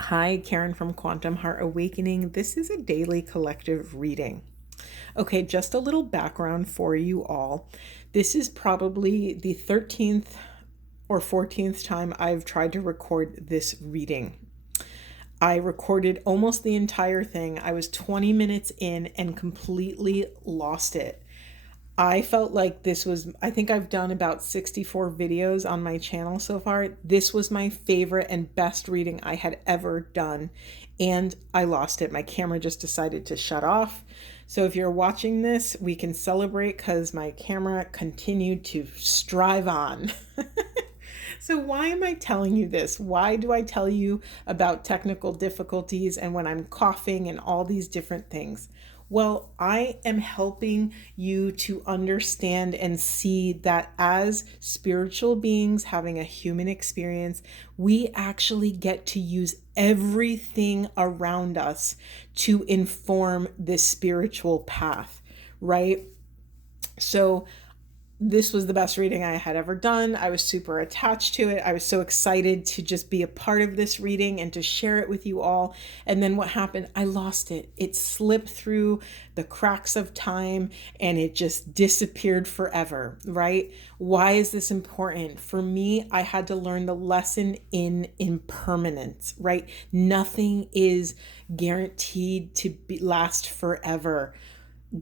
Hi, Karen from Quantum Heart Awakening. This is a daily collective reading. Okay, just a little background for you all. This is probably the 13th or 14th time I've tried to record this reading. I recorded almost the entire thing. I was 20 minutes in and completely lost it. I felt like I think I've done about 64 videos on my channel so far. This was my favorite and best reading I had ever done, and I lost it. My camera just decided to shut off. So if you're watching this, we can celebrate because my camera continued to strive on. So why am I telling you this? Why do I tell you about technical difficulties and when I'm coughing and all these different things? Well, I am helping you to understand and see that as spiritual beings having a human experience, we actually get to use everything around us to inform this spiritual path, right? So this was the best reading I had ever done. I was super attached to it. I was so excited to just be a part of this reading and to share it with you all. And then what happened? I lost it. It slipped through the cracks of time and it just disappeared forever, right? Why is this important? For me, I had to learn the lesson in impermanence, right? Nothing is guaranteed to last forever.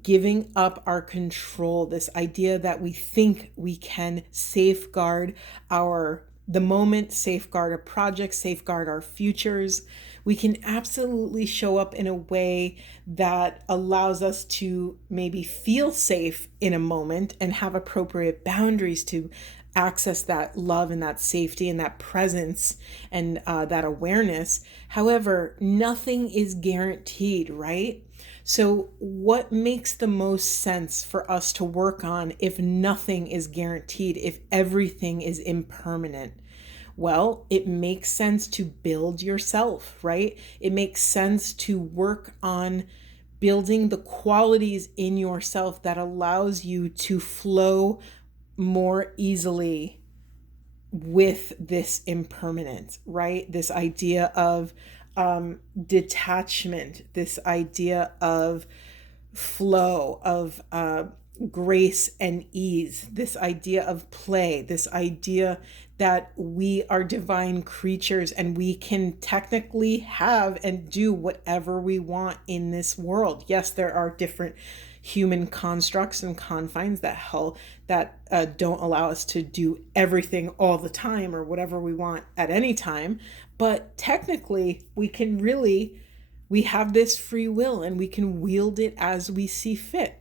Giving up our control, this idea that we think we can safeguard the moment, safeguard a project, safeguard our futures. We can absolutely show up in a way that allows us to maybe feel safe in a moment and have appropriate boundaries to access that love and that safety and that presence and that awareness. However, nothing is guaranteed, right? So, what makes the most sense for us to work on if nothing is guaranteed, if everything is impermanent? Well, it makes sense to build yourself, right? It makes sense to work on building the qualities in yourself that allows you to flow more easily with this impermanence, right? This idea of detachment, this idea of flow, of grace and ease, this idea of play, this idea that we are divine creatures and we can technically have and do whatever we want in this world. Yes, there are different human constructs and confines that don't allow us to do everything all the time or whatever we want at any time, but technically we have this free will and we can wield it as we see fit.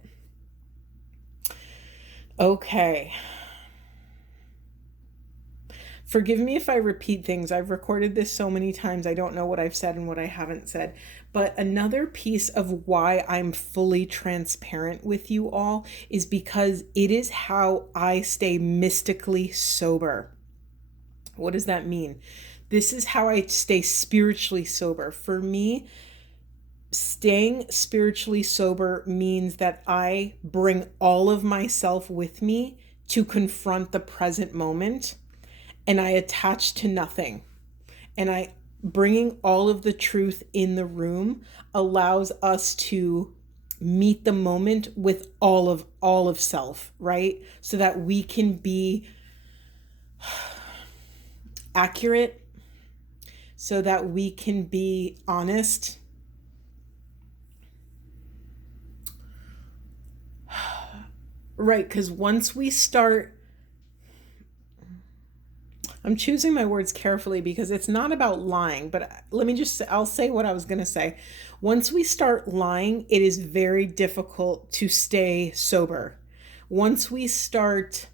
Okay. Forgive me if I repeat things. I've recorded this so many times. I don't know what I've said and what I haven't said. But another piece of why I'm fully transparent with you all is because it is how I stay mystically sober. What does that mean? This is how I stay spiritually sober. For me, staying spiritually sober means that I bring all of myself with me to confront the present moment, and I attach to nothing. And I bringing all of the truth in the room allows us to meet the moment with all of self, right? So that we can be accurate, so that we can be honest, right? Because once we start, I'm choosing my words carefully because it's not about lying, but I'll say what I was going to say. Once we start lying, it is very difficult to stay sober. Once we start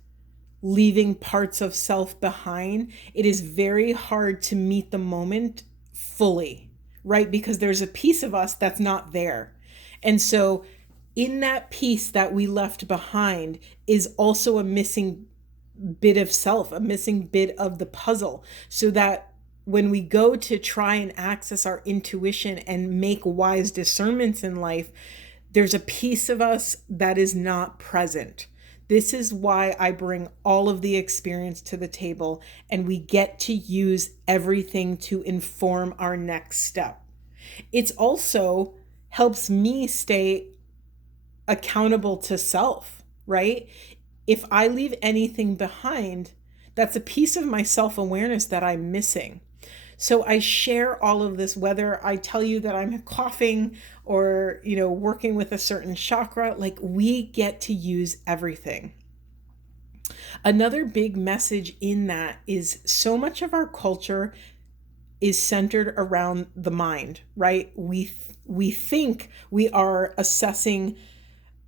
leaving parts of self behind, it is very hard to meet the moment fully, right? Because there's a piece of us that's not there. And so in that piece that we left behind is also a missing bit of self, a missing bit of the puzzle, so that when we go to try and access our intuition and make wise discernments in life, there's a piece of us that is not present. This is why I bring all of the experience to the table, and we get to use everything to inform our next step. It's also helps me stay accountable to self, right? If I leave anything behind, that's a piece of my self-awareness that I'm missing. So I share all of this, whether I tell you that I'm coughing or, working with a certain chakra, like we get to use everything. Another big message in that is so much of our culture is centered around the mind, right? We think we are assessing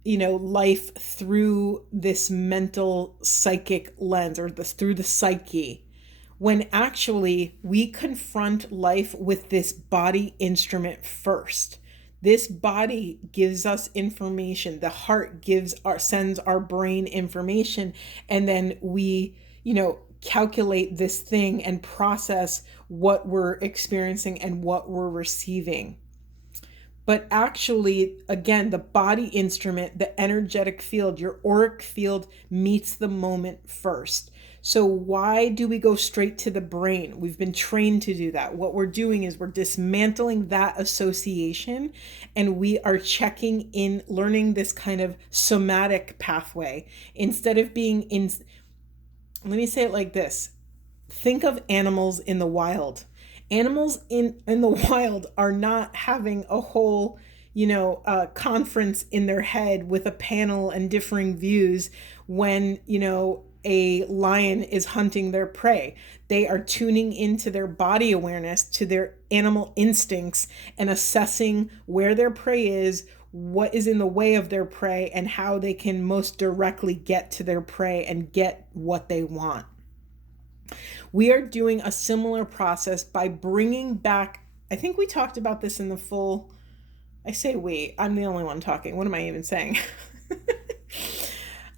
life through this mental psychic lens, or through the psyche, when actually we confront life with this body instrument first. This body gives us information. The heart sends our brain information, and then we, calculate this thing and process what we're experiencing and what we're receiving. But actually, again, the body instrument, the energetic field, your auric field meets the moment first. So why do we go straight to the brain? We've been trained to do that. What we're doing is we're dismantling that association, and we are checking in, learning this kind of somatic pathway instead of being in. Let me say it like this. Think of animals in the wild. Animals in the wild are not having a whole, conference in their head with a panel and differing views when, a lion is hunting their prey. They are tuning into their body awareness, to their animal instincts, and assessing where their prey is, what is in the way of their prey, and how they can most directly get to their prey and get what they want. We are doing a similar process by bringing back, I think we talked about this in the full, I say we, I'm the only one talking. What am I even saying?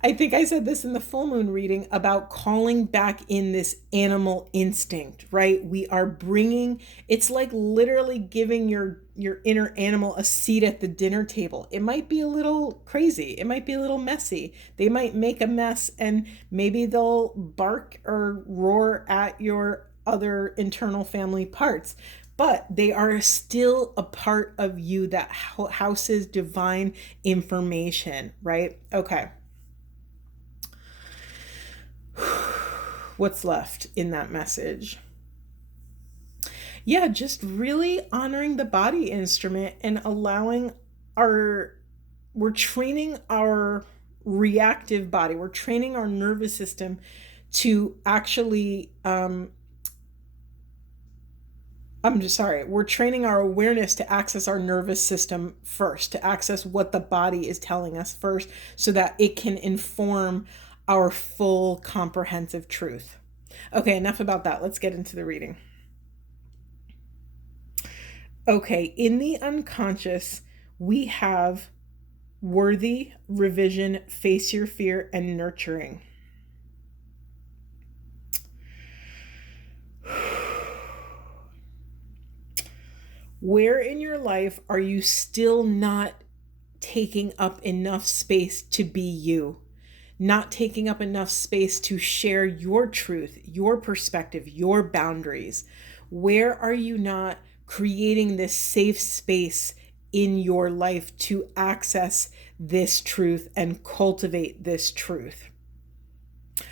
I think I said this in the full moon reading about calling back in this animal instinct, right? We are bringing, it's like literally giving your inner animal a seat at the dinner table. It might be a little crazy. It might be a little messy. They might make a mess, and maybe they'll bark or roar at your other internal family parts. But they are still a part of you that houses divine information, right? Okay. What's left in that message? Yeah, just really honoring the body instrument and allowing we're training our reactive body. We're training our nervous system to actually, we're training our awareness to access our nervous system first, to access what the body is telling us first, so that it can inform our full comprehensive truth. Okay, enough about that. Let's get into the reading. Okay, in the unconscious, we have worthy, revision, face your fear, and nurturing. Where in your life are you still not taking up enough space to be you? Not taking up enough space to share your truth, your perspective, your boundaries? Where are you not creating this safe space in your life to access this truth and cultivate this truth?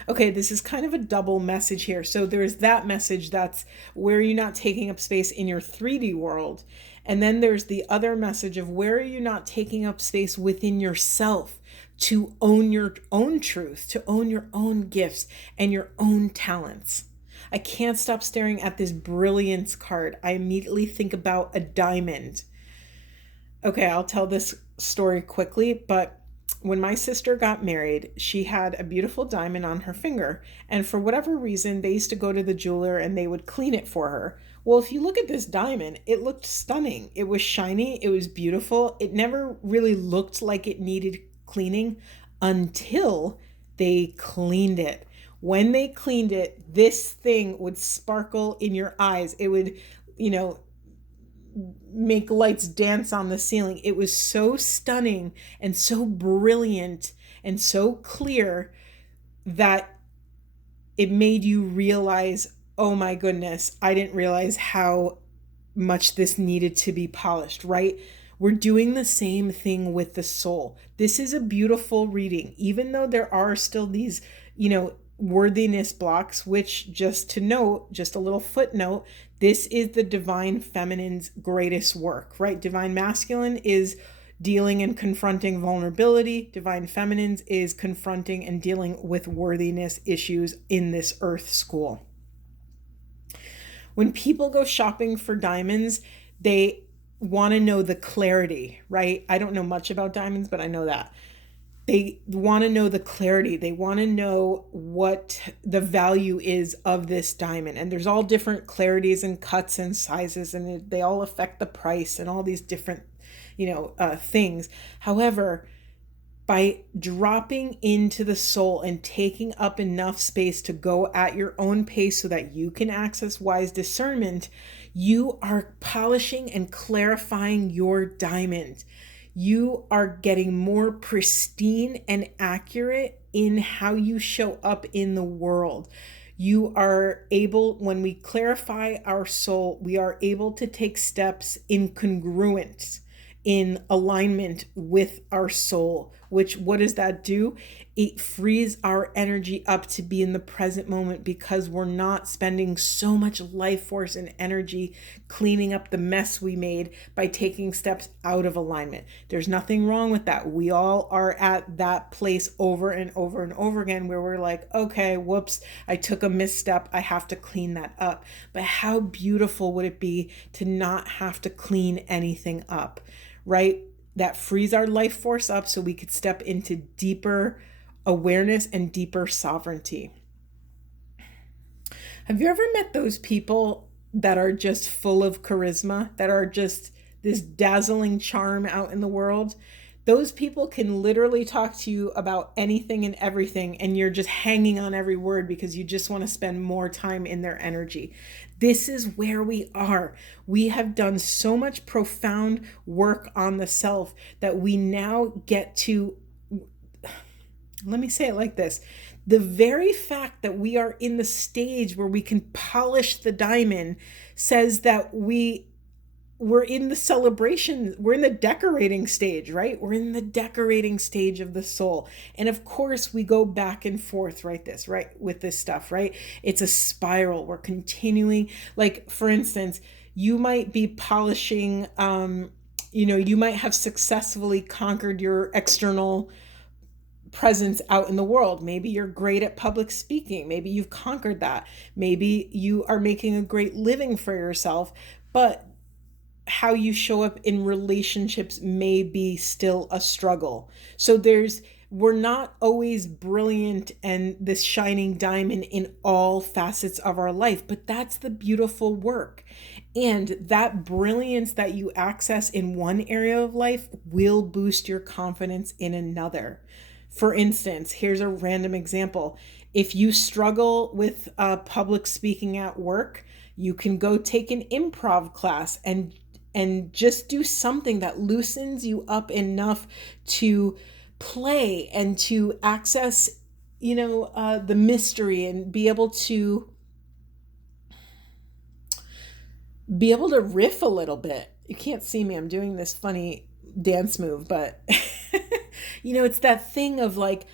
Okay, this is kind of a double message here. So there's that message, that's where you're not taking up space in your 3D world. And then there's the other message of where are you not taking up space within yourself to own your own truth, to own your own gifts and your own talents. I can't stop staring at this brilliance card. I immediately think about a diamond. Okay, I'll tell this story quickly, but when my sister got married, she had a beautiful diamond on her finger. And for whatever reason, they used to go to the jeweler and they would clean it for her. Well, if you look at this diamond, it looked stunning. It was shiny. It was beautiful. It never really looked like it needed cleaning until they cleaned it. When they cleaned it, this thing would sparkle in your eyes. It would, make lights dance on the ceiling. It was so stunning and so brilliant and so clear that it made you realize, oh my goodness, I didn't realize how much this needed to be polished, right? We're doing the same thing with the soul. This is a beautiful reading, even though there are still these, worthiness blocks, which, just to note, just a little footnote, this is the divine feminine's greatest work, right? Divine masculine is dealing and confronting vulnerability. Divine feminines is confronting and dealing with worthiness issues in this earth school. When people go shopping for diamonds, they want to know the clarity, right? I don't know much about diamonds, but I know that. They want to know the clarity. They want to know what the value is of this diamond. And there's all different clarities and cuts and sizes, and they all affect the price and all these different, things. However, by dropping into the soul and taking up enough space to go at your own pace so that you can access wise discernment, you are polishing and clarifying your diamond. You are getting more pristine and accurate in how you show up in the world. You are able, when we clarify our soul, we are able to take steps in congruence, in alignment with our soul, which, what does that do? It frees our energy up to be in the present moment, because we're not spending so much life force and energy cleaning up the mess we made by taking steps out of alignment. There's nothing wrong with that. We all are at that place over and over and over again where we're like, okay, whoops, I took a misstep. I have to clean that up. But how beautiful would it be to not have to clean anything up, right? That frees our life force up so we could step into deeper awareness and deeper sovereignty. Have you ever met those people that are just full of charisma, that are just this dazzling charm out in the world? Those people can literally talk to you about anything and everything, and you're just hanging on every word because you just want to spend more time in their energy. This is where we are. We have done so much profound work on the self that we now get to, let me say it like this. The very fact that we are in the stage where we can polish the diamond says that we're in the celebration, we're in the decorating stage, right? We're in the decorating stage of the soul. And of course, we go back and forth, right? With this stuff, right? It's a spiral. We're continuing. Like, for instance, you might be polishing, you might have successfully conquered your external presence out in the world. Maybe you're great at public speaking. Maybe you've conquered that. Maybe you are making a great living for yourself, but how you show up in relationships may be still a struggle. So we're not always brilliant and this shining diamond in all facets of our life, but that's the beautiful work. And that brilliance that you access in one area of life will boost your confidence in another. For instance, here's a random example. If you struggle with public speaking at work, you can go take an improv class and just do something that loosens you up enough to play and to access, the mystery, and be able to riff a little bit. You can't see me. I'm doing this funny dance move, but it's that thing of, like,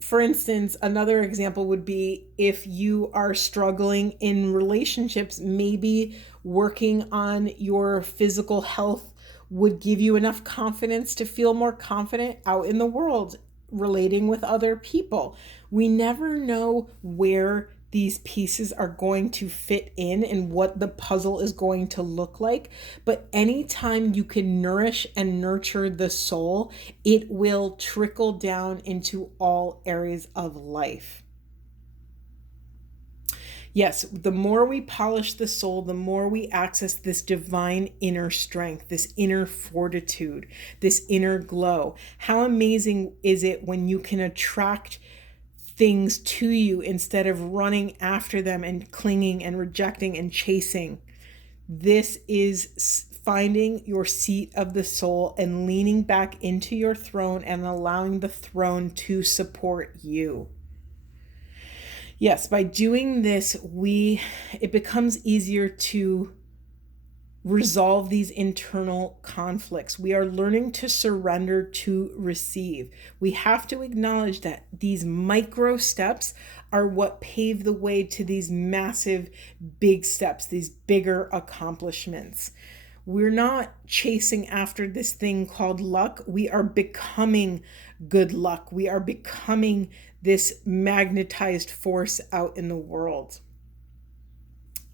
for instance, another example would be if you are struggling in relationships, maybe working on your physical health would give you enough confidence to feel more confident out in the world, relating with other people. We never know where these pieces are going to fit in and what the puzzle is going to look like. But anytime you can nourish and nurture the soul, it will trickle down into all areas of life. Yes, the more we polish the soul, the more we access this divine inner strength, this inner fortitude, this inner glow. How amazing is it when you can attract things to you instead of running after them and clinging and rejecting and chasing? This is finding your seat of the soul and leaning back into your throne and allowing the throne to support you. Yes, by doing this, it becomes easier to resolve these internal conflicts. We are learning to surrender to receive. We have to acknowledge that these micro steps are what pave the way to these massive, big steps, these bigger accomplishments. We're not chasing after this thing called luck. We are becoming good luck. We are becoming this magnetized force out in the world.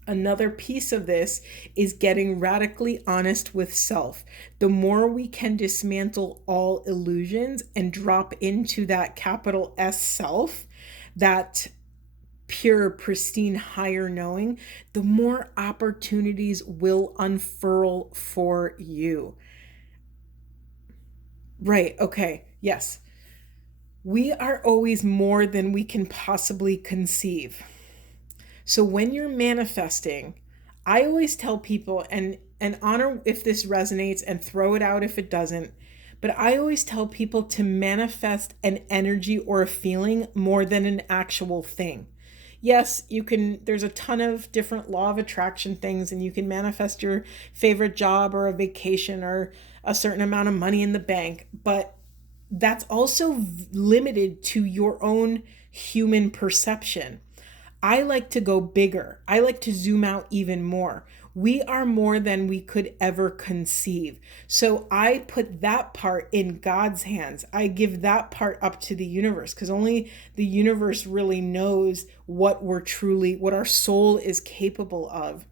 Another piece of this is getting radically honest with self. The more we can dismantle all illusions and drop into that capital S self, that pure, pristine, higher knowing, the more opportunities will unfurl for you. Right, okay, yes. We are always more than we can possibly conceive. So when you're manifesting, I always tell people, and honor if this resonates and throw it out if it doesn't, but I always tell people to manifest an energy or a feeling more than an actual thing. Yes, there's a ton of different law of attraction things, and you can manifest your favorite job or a vacation or a certain amount of money in the bank, but that's also limited to your own human perception. I like to go bigger. I like to zoom out even more. We are more than we could ever conceive. So I put that part in God's hands. I give that part up to the universe, because only the universe really knows what our soul is capable of.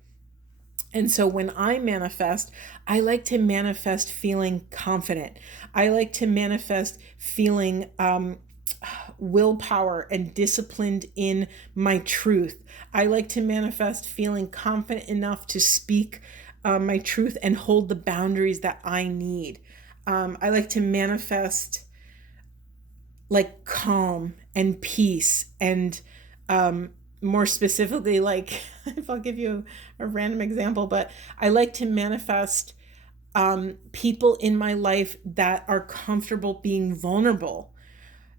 And so when I manifest, I like to manifest feeling confident. I like to manifest feeling willpower and disciplined in my truth. I like to manifest feeling confident enough to speak my truth and hold the boundaries that I need. I like to manifest like calm and peace and more specifically, like if I'll give you a random example, but I like to manifest people in my life that are comfortable being vulnerable,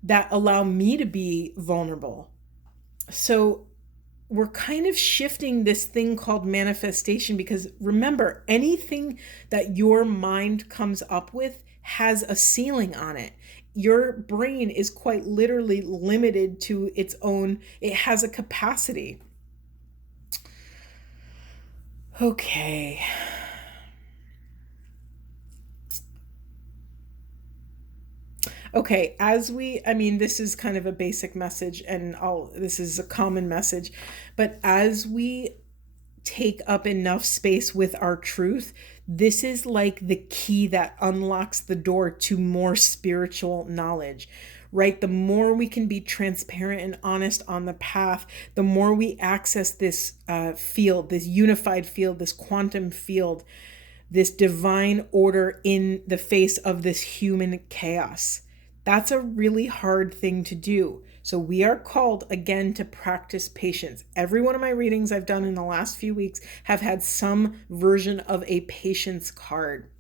that allow me to be vulnerable. So we're kind of shifting this thing called manifestation, because remember, anything that your mind comes up with has a ceiling on it. Your brain is quite literally limited to it has a capacity. Okay. Okay, this is kind of a basic message, and this is a common message, but as we take up enough space with our truth, this is like the key that unlocks the door to more spiritual knowledge, right? The more we can be transparent and honest on the path, the more we access this field, this unified field, this quantum field, this divine order in the face of this human chaos. That's a really hard thing to do. So we are called again to practice patience. Every one of my readings I've done in the last few weeks have had some version of a patience card.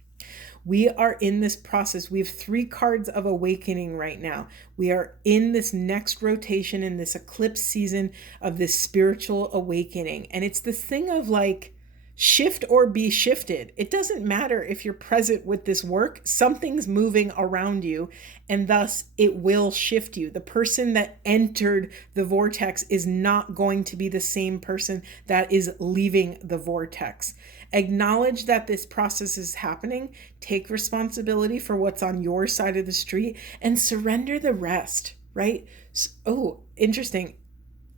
We are in this process. We have 3 cards of awakening right now. We are in this next rotation, in this eclipse season of this spiritual awakening. And it's this thing of like, shift or be shifted. It doesn't matter if you're present with this work, something's moving around you, and thus it will shift you. The person that entered the vortex is not going to be the same person that is leaving the vortex. Acknowledge that this process is happening, take responsibility for what's on your side of the street, and surrender the rest, right? Oh, interesting.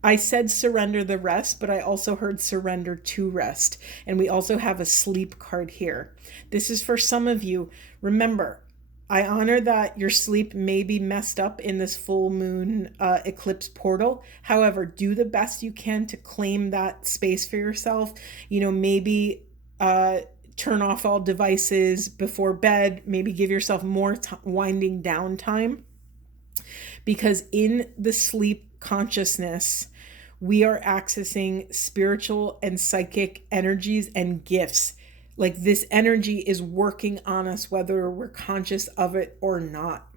I said surrender the rest, but I also heard surrender to rest. And we also have a sleep card here. This is for some of you. Remember, I honor that your sleep may be messed up in this full moon eclipse portal. However, do the best you can to claim that space for yourself. Maybe turn off all devices before bed. Maybe give yourself more winding down time. Because in the sleep consciousness, We are accessing spiritual and psychic energies and gifts. Like this energy is working on us, whether we're conscious of it or not.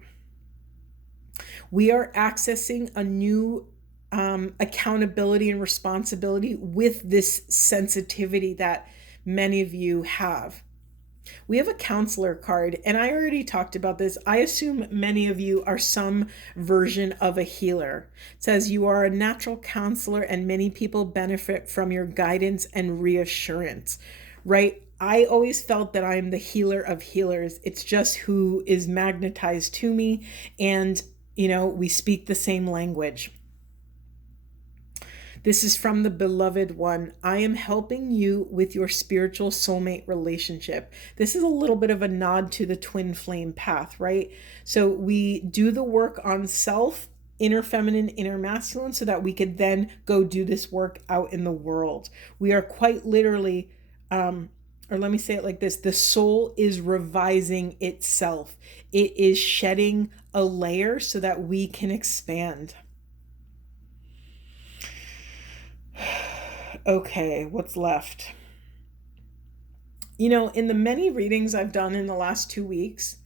We are accessing a new accountability and responsibility with this sensitivity that many of you have. We have a counselor card, and I already talked about this. I assume many of you are some version of a healer. It says you are a natural counselor, and many people benefit from your guidance and reassurance, right? I always felt that I'm the healer of healers. It's just who is magnetized to me, and we speak the same language. This is from the beloved one. I am helping you with your spiritual soulmate relationship. This is a little bit of a nod to the twin flame path, right? So we do the work on self, inner feminine, inner masculine, so that we could then go do this work out in the world. We are quite literally, or let me say it like this, the soul is revising itself. It is shedding a layer so that we can expand. Okay, what's left? In the many readings I've done in the last 2 weeks,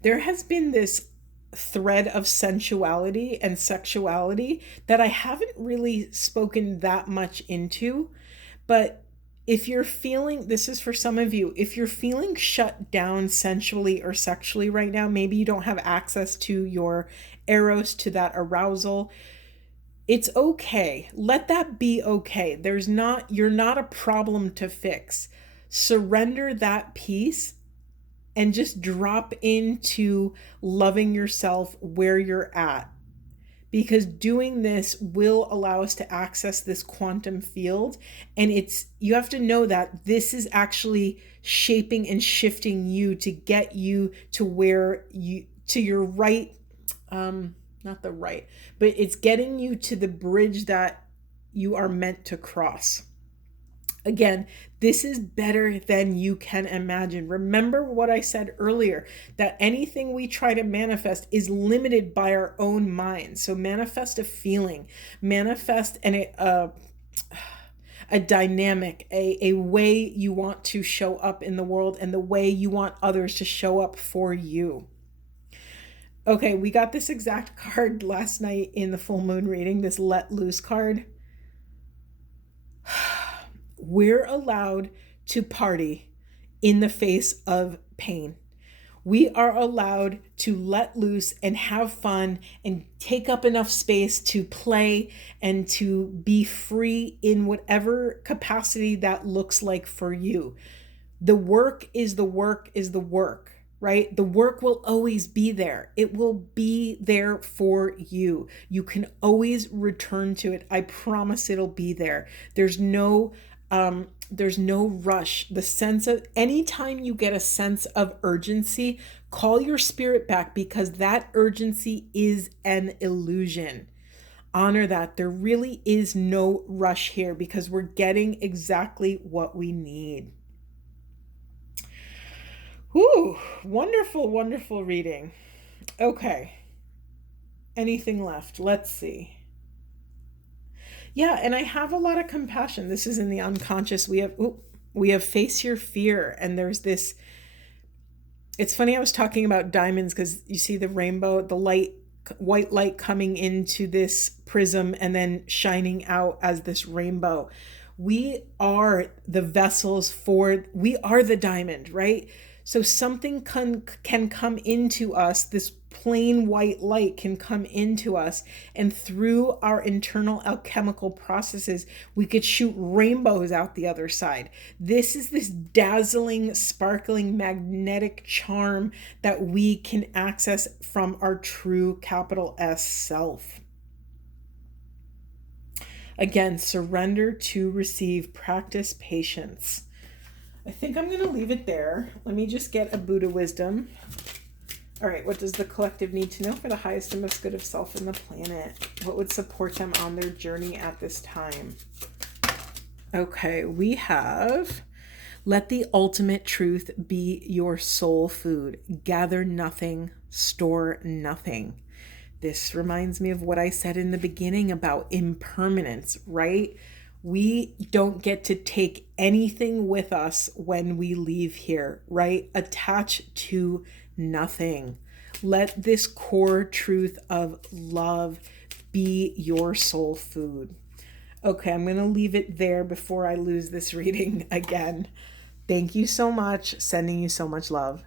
there has been this thread of sensuality and sexuality that I haven't really spoken that much into. But if you're feeling, this is for some of you, if you're feeling shut down sensually or sexually right now, maybe you don't have access to your eros, to that arousal, it's okay. Let that be okay. You're not a problem to fix. Surrender that piece and just drop into loving yourself where you're at. Because doing this will allow us to access this quantum field. And you have to know that this is actually shaping and shifting you to get you to your right, not the right, but it's getting you to the bridge that you are meant to cross. Again, this is better than you can imagine. Remember what I said earlier, that anything we try to manifest is limited by our own mind. So manifest a feeling, manifest a dynamic, a way you want to show up in the world and the way you want others to show up for you. Okay, we got this exact card last night in the full moon reading, this let loose card. We're allowed to party in the face of pain. We are allowed to let loose and have fun and take up enough space to play and to be free in whatever capacity that looks like for you. The work is the work is the work. Right? The work will always be there. It will be there for you. You can always return to it. I promise it'll be there. There's no rush. The sense of anytime you get a sense of urgency, call your spirit back, because that urgency is an illusion. Honor that. There really is no rush here, because we're getting exactly what we need. Whew, wonderful, wonderful reading. Okay. Anything left? Let's see. Yeah, and I have a lot of compassion. This is in the unconscious. We have face your fear, and there's this. It's funny, I was talking about diamonds because you see the rainbow, the light, white light coming into this prism and then shining out as this rainbow. We are the vessels we are the diamond, right? So something can come into us, this plain white light can come into us, and through our internal alchemical processes, we could shoot rainbows out the other side. This is this dazzling, sparkling, magnetic charm that we can access from our true capital S self. Again, surrender to receive, practice patience. I think I'm going to leave it there. Let me just get a Buddha wisdom. All right, what does the collective need to know for the highest and most good of self and the planet? What would support them on their journey at this time? Okay, we have, let the ultimate truth be your soul food. Gather nothing, store nothing. This reminds me of what I said in the beginning about impermanence, right? We don't get to take anything with us when we leave here, right? Attach to nothing. Let this core truth of love be your soul food. Okay, I'm going to leave it there before I lose this reading again. Thank you so much. Sending you so much love.